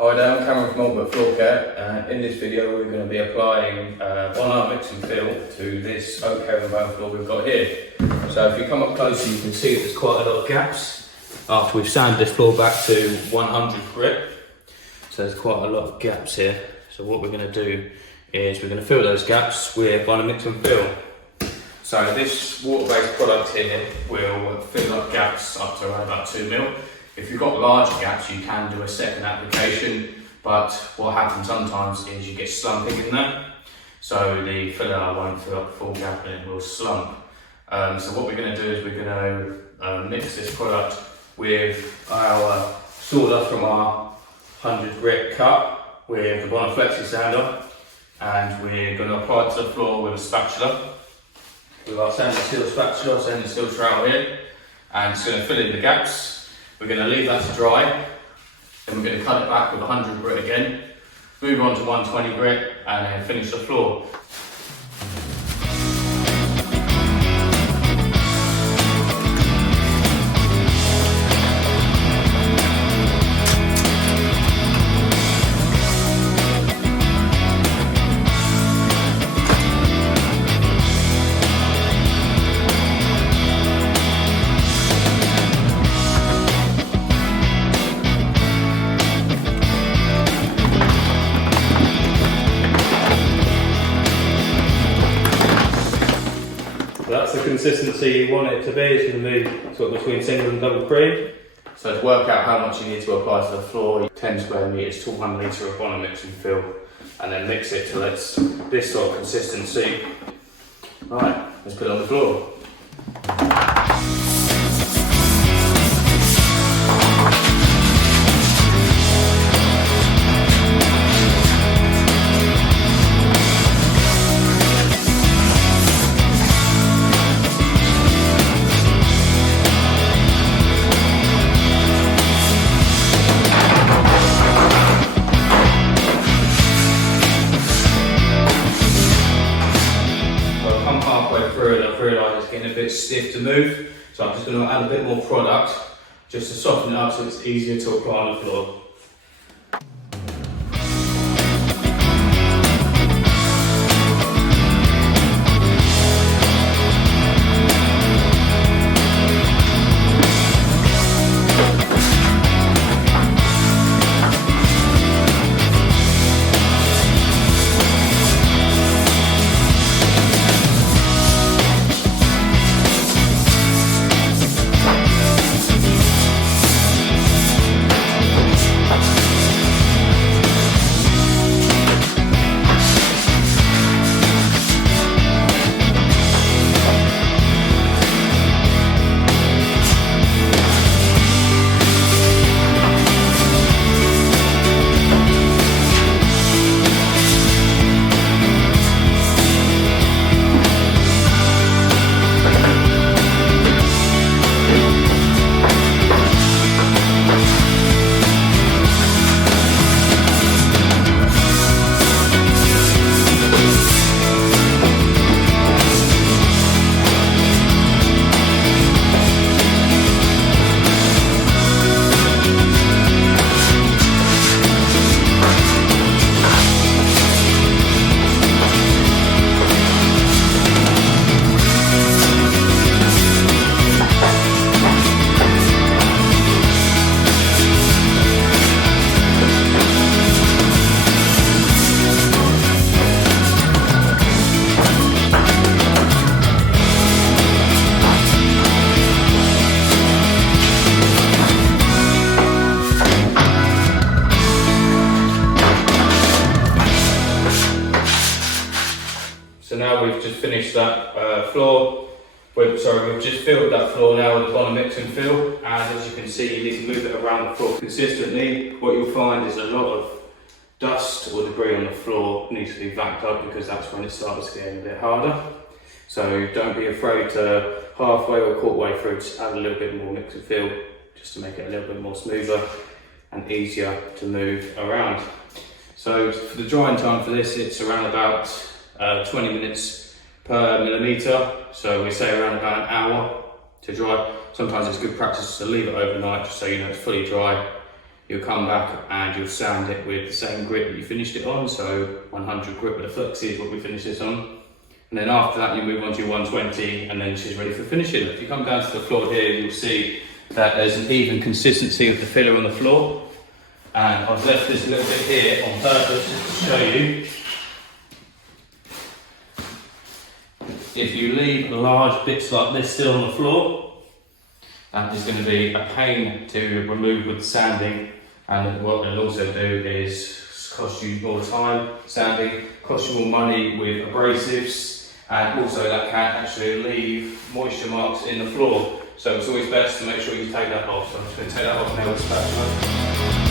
Hi there, I'm Cameron from Albert Floor Care. In this video we're going to be applying Bona mix and fill to this oak herringbone floor we've got here. So if you come up closer you can see that there's quite a lot of gaps after we've sanded this floor back to 100 grit. So there's quite a lot of gaps here. So what we're going to do is we're going to fill those gaps with Bona mix and fill. So this water-based product here will fill up gaps up to around about 2 mil. If you've got large gaps, you can do a second application, but what happens sometimes is you get slumping in that. So the filler won't fill up the full gap and it will slump. So what we're going to do is we're going to mix this product with our sawdust from our 100 grit cup with the Bona Flexi sander, and we're going to apply it to the floor with a spatula. With our stainless steel spatula, stainless steel trowel here, and it's going to fill in the gaps. We're going to leave that to dry, then we're going to cut it back with 100 grit again, move on to 120 grit, and then finish the floor. That's the consistency you want it to be. It's going to be sort of between single and double cream. So to work out how much you need to apply to the floor, 10 square metres to 1 litre of Bona mix and fill, and then mix it till it's this sort of consistency. Right, let's put it on the floor. I've realised it's getting a bit stiff to move, so I'm just going to add a bit more product just to soften it up so it's easier to apply on the floor. So now we've just finished that floor. We've just filled that floor now with the Bona mix and fill, and as you can see you need to move it around the floor consistently. What you'll find is a lot of dust or debris on the floor needs to be vacuumed up, because that's when it starts getting a bit harder. So don't be afraid to halfway or quarter way through just add a little bit more mix and fill just to make it a little bit more smoother and easier to move around. So for the drying time for this, it's around about 20 minutes per millimetre, so we say around about an hour to dry. Sometimes it's good practice to leave it overnight just so you know it's fully dry you'll come back and you'll sand it with the same grit that you finished it on, so 100 grit with a flexi is what we finish this on. And then after that you move on to your 120 and then she's ready for finishing. If you come down to the floor here, you'll see that there's an even consistency of the filler on the floor. And I've left this a little bit here on purpose just to show you. If you leave large bits like this still on the floor, that is going to be a pain to remove with sanding, and what it'll also do is cost you more time sanding, cost you more money with abrasives, and also that can actually leave moisture marks in the floor. So it's always best to make sure you take that off. So I'm just going to take that off now with a spatula.